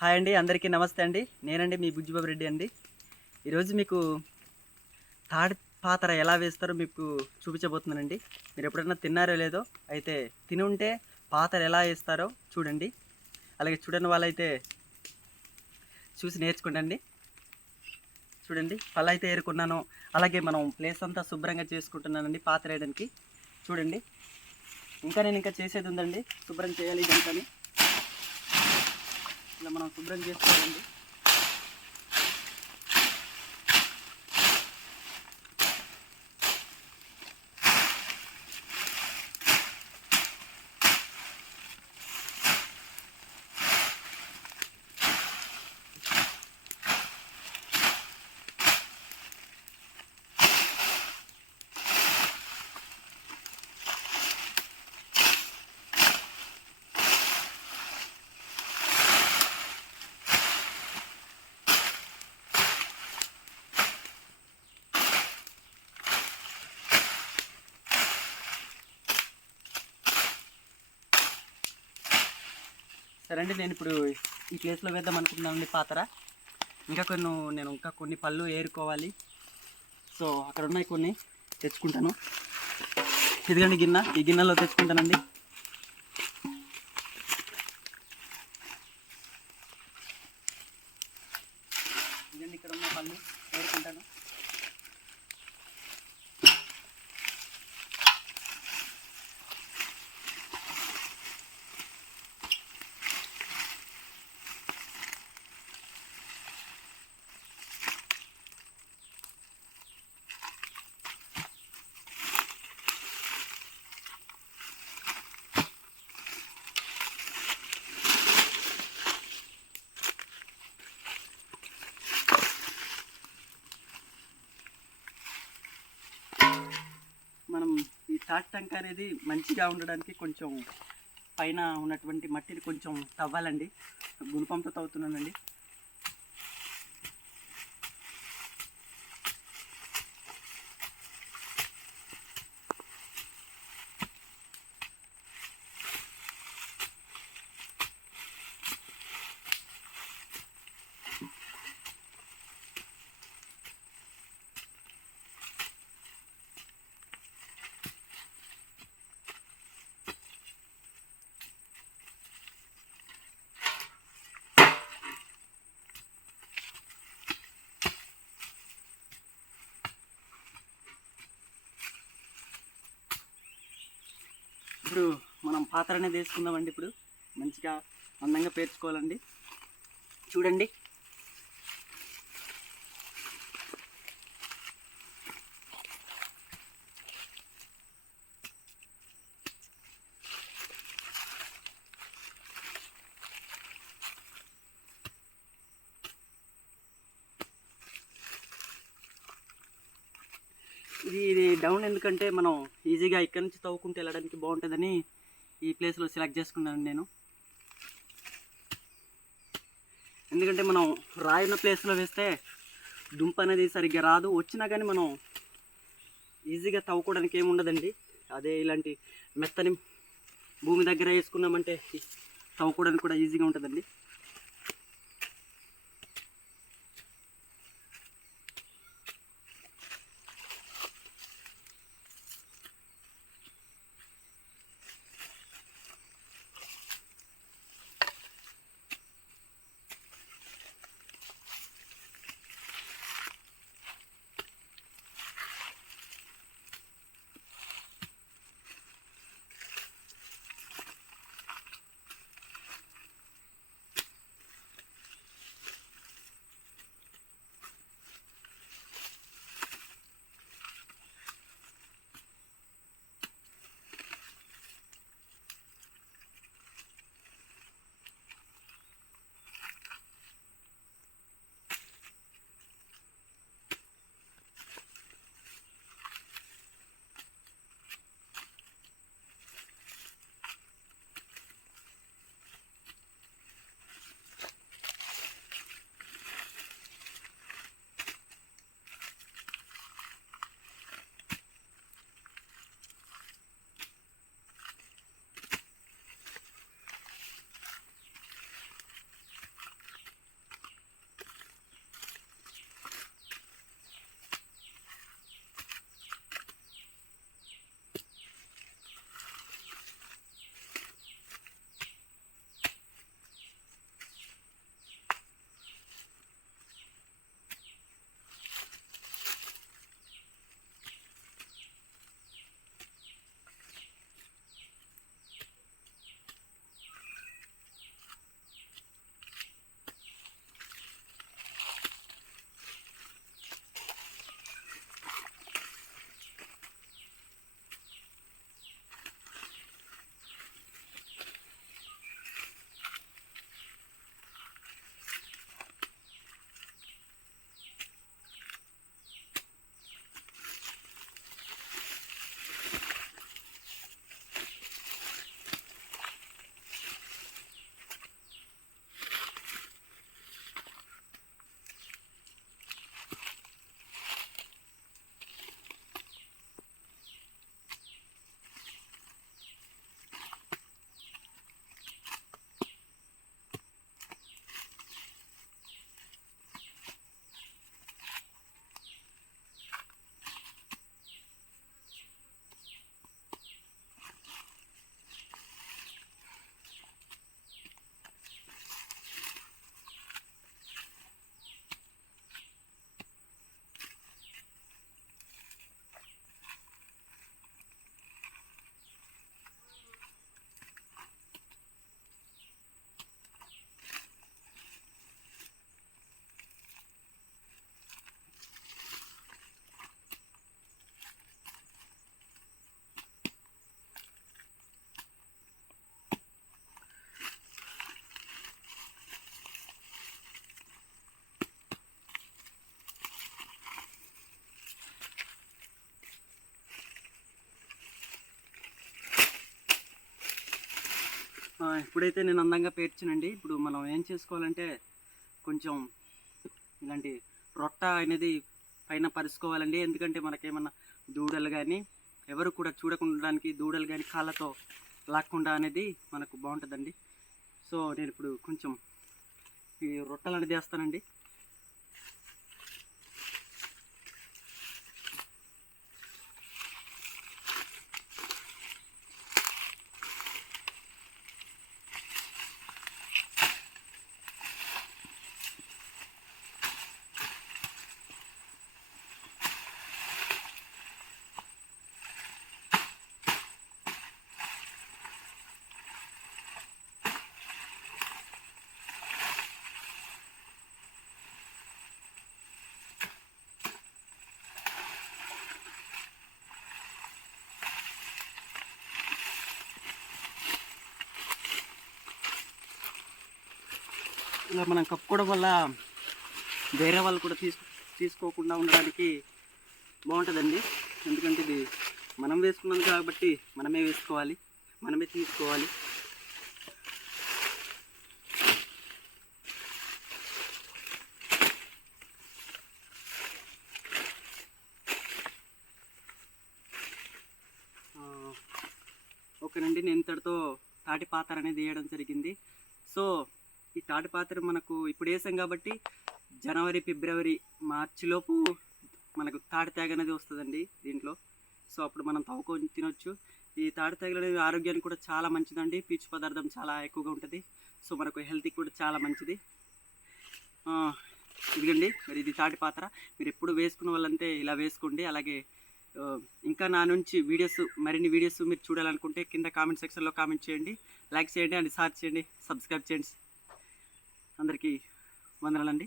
Hi అండి, అందరికీ నమస్తే అండి. నేనండి మీ బుజ్జిబాబు రెడ్డి అండి. ఈరోజు మీకు తాడి పాతర ఎలా వేస్తారో మీకు చూపించబోతున్నానండి. మీరు ఎప్పుడైనా తిన్నారో లేదో, అయితే తిని ఉంటే పాతర ఎలా వేస్తారో చూడండి. అలాగే చూడని వాళ్ళైతే చూసి నేర్చుకోండి. చూడండి, పళ్ళు అయితే ఏరుకున్నాను. అలాగే మనం ప్లేస్ అంతా శుభ్రంగా చేసుకుంటున్నానండి పాతర వేయడానికి. చూడండి, నేను ఇంకా చేసేది ఉందండి. శుభ్రం చేయాలి ఇదంతా. ఇలా మనం శుభ్రం చేసుకోవాలండి. సరే అండి, నేను ఇప్పుడు ఈ ప్లేస్లో వేద్దాం అనుకుంటున్నానండి పాతర. ఇంకా కొన్ని పళ్ళు ఏరుకోవాలి. సో అక్కడ ఉన్నాయి, కొన్ని తెచ్చుకుంటాను. ఇదిగండి గిన్నె, ఈ గిన్నెలో తెచ్చుకుంటానండి. ఇదండి, ఇక్కడ ఉన్న పళ్ళు ఏరుకుంటాను. మనం ఈ తాటి టంక అనేది మంచిగా ఉండడానికి కొంచెం పైన ఉన్నటువంటి మట్టిని కొంచెం తవ్వాలండి. గుణపంతో తవ్వుతున్నానండి. ఇప్పుడు మనం పాత్ర అనేది వేసుకుందామండి. ఇప్పుడు మంచిగా అందంగా పేర్చుకోవాలండి. చూడండి, ఇది డౌన్ ఎందుకంటే మనం ఈజీగా ఇక్కడ నుంచి తవ్వుకుంటూ వెళ్ళడానికి బాగుంటుందని ఈ ప్లేస్లో సెలెక్ట్ చేసుకున్నాను నేను. ఎందుకంటే మనం రాయున్న ప్లేస్లో వేస్తే దుంప అనేది సరిగ్గా రాదు. వచ్చినా కానీ మనం ఈజీగా తవ్వుకోవడానికి ఏమి ఉండదండి. అదే ఇలాంటి మెత్తని భూమి దగ్గర వేసుకున్నామంటే తవ్వుకోవడానికి కూడా ఈజీగా ఉంటుందండి. ఇప్పుడైతే నేను అందంగా పేర్చానండి. ఇప్పుడు మనం ఏం చేసుకోవాలంటే కొంచెం ఇలాంటి రొట్ట అనేది పైన పరుచుకోవాలండి. ఎందుకంటే మనకేమన్నా దూడలు కానీ ఎవరు కూడా చూడకుండా ఉండడానికి, దూడలు కానీ కాళ్ళతో లాక్కుండా అనేది మనకు బాగుంటుందండి. సో నేను ఇప్పుడు కొంచెం ఈ రొట్టెలు అనేది వేస్తానండి. ఇలా మనం కప్పుకోవడం వల్ల వేరే వాళ్ళు కూడా తీసుకోకుండా ఉండడానికి బాగుంటుందండి. ఎందుకంటే ఇది మనం వేసుకున్నాం కాబట్టి మనమే వేసుకోవాలి, మనమే తీసుకోవాలి. ఓకేనండి, నేను ఇంతటితో తాటి పాత్ర అనేది వేయడం జరిగింది. సో ఈ తాటి పాత్ర మనకు ఇప్పుడు వేసాం కాబట్టి జనవరి, ఫిబ్రవరి, మార్చిలోపు మనకు తాటి తేగ అనేది వస్తుందండి దీంట్లో. సో అప్పుడు మనం తవ్వుకొని తినొచ్చు. ఈ తాటి తేగలు అనేది ఆరోగ్యానికి కూడా చాలా మంచిదండి. పీచు పదార్థం చాలా ఎక్కువగా ఉంటుంది. సో మనకు హెల్త్కి కూడా చాలా మంచిది. ఇదిగండి మరి ఇది తాటి పాత్ర. మీరు ఎప్పుడు వేసుకున్న వాళ్ళంటే ఇలా వేసుకోండి. అలాగే ఇంకా నా నుంచి మరిన్ని వీడియోస్ మీరు చూడాలనుకుంటే కింద కామెంట్ సెక్షన్లో కామెంట్ చేయండి, లైక్ చేయండి అండ్ షేర్ చేయండి, సబ్స్క్రైబ్ చేయండి. అందరికీ వందనాలండి.